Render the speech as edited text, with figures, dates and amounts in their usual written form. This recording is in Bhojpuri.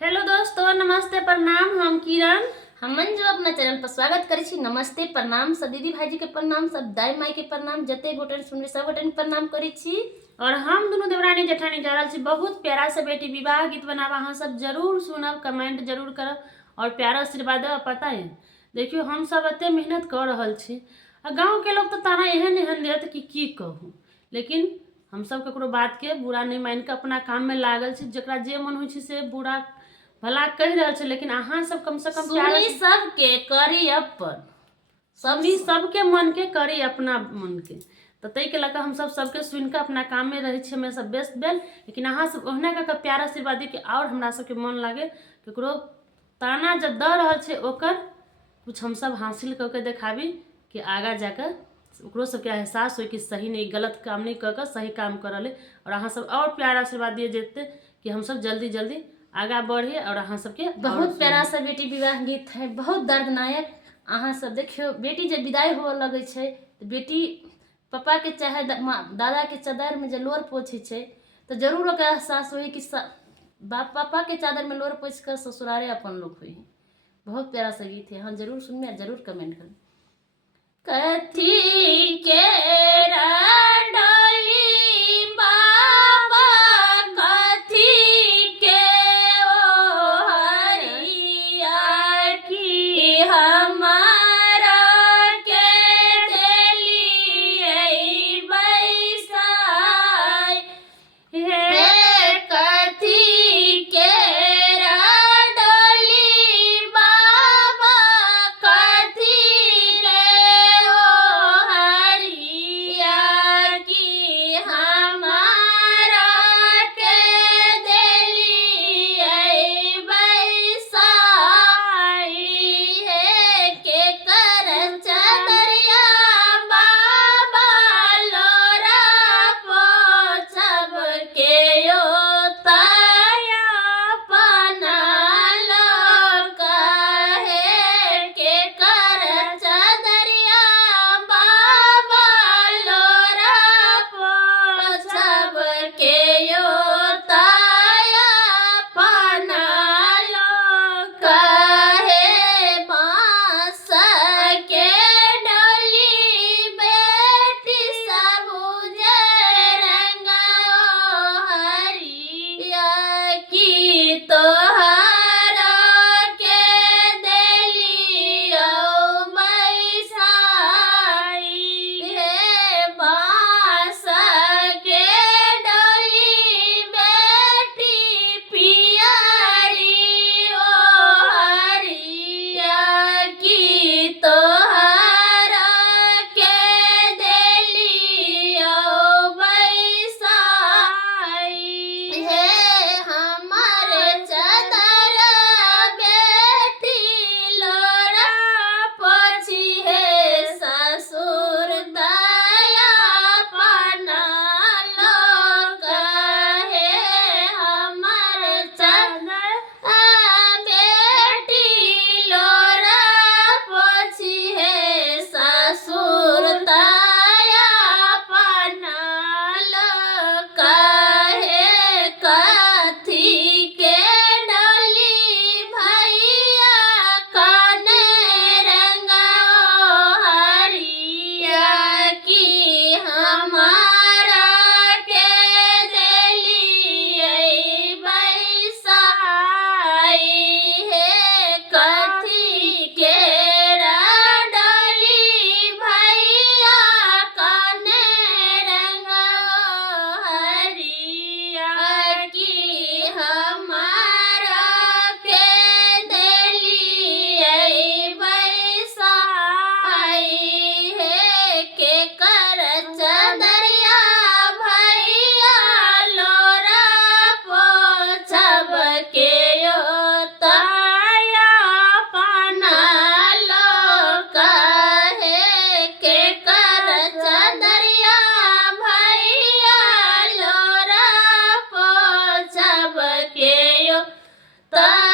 हेलो दोस्तों, नमस्ते प्रणाम। हम किरण हम मंजू अपना चैनल पर स्वागत करै छी। नमस्ते प्रणाम, सब दीदी भाईजी के प्रणाम, सब दाई माई के प्रणाम, जते गोटन सुनबे सब गोटन प्रणाम करै छी। और हम दोनों देवरानी जेठानी जा रहल छी बहुत प्यारा से बेटी विवाह गीत बनाबा। अहाँ सब जरूर सुनब, कमेंट जरूर करब और प्यारा आशीर्वाद देब। पता है देखियो हम सब एते मेहनत कर रहल छी आ गाँव के लोग तो ताना एहन एहन देत कि की कहूँ, लेकिन हम सब ककरो बात के बुरा नहीं मान के अपना काम में लागल छी। जकरा जे मन होइ छै से बुरा भला कह रहल छै, लेकिन अहाँ सब कम से कम सुनी सबके करी अपन, सुनी सबके मन के करी अपना मन के। तो तई के लगा हम सब सबके सुन के अपना काम में रहे छे सब व्यस्त बेल। लेकिन अहाँ सब ओहना का प्यार आशीर्वाद के और हमरा सबके मन लागे ककरो ताना जब द रहल छे ओकर कुछ हम सब हासिल करके देखाबी कि आगा जाकर ओकरो सबके एहसास हो कि सही नहीं गलत काम नहीं कर सही काम करले। और अहाँ सब और प्यार आशीर्वाद दिए जेते कि हम सब जल्दी जल्दी आगा बढ़े। और अहाँ सबके बहुत प्यारा सा बेटी विवाह गीत है, बहुत दर्दनायक। अहाँ सब देखियो बेटी जब विदाई होवे लगे छे तो बेटी पापा के चाहे दादा के चादर में जो लोर पोछे छे तो जरूर ओके एहसास होई कि बाप पापा के चादर में लोर पोछ कर ससुरारे अपन लोग हुई। बहुत प्यारा सा गीत है, हाँ जरूर सुनिए, जरूर कमेंट करें। कथी के ता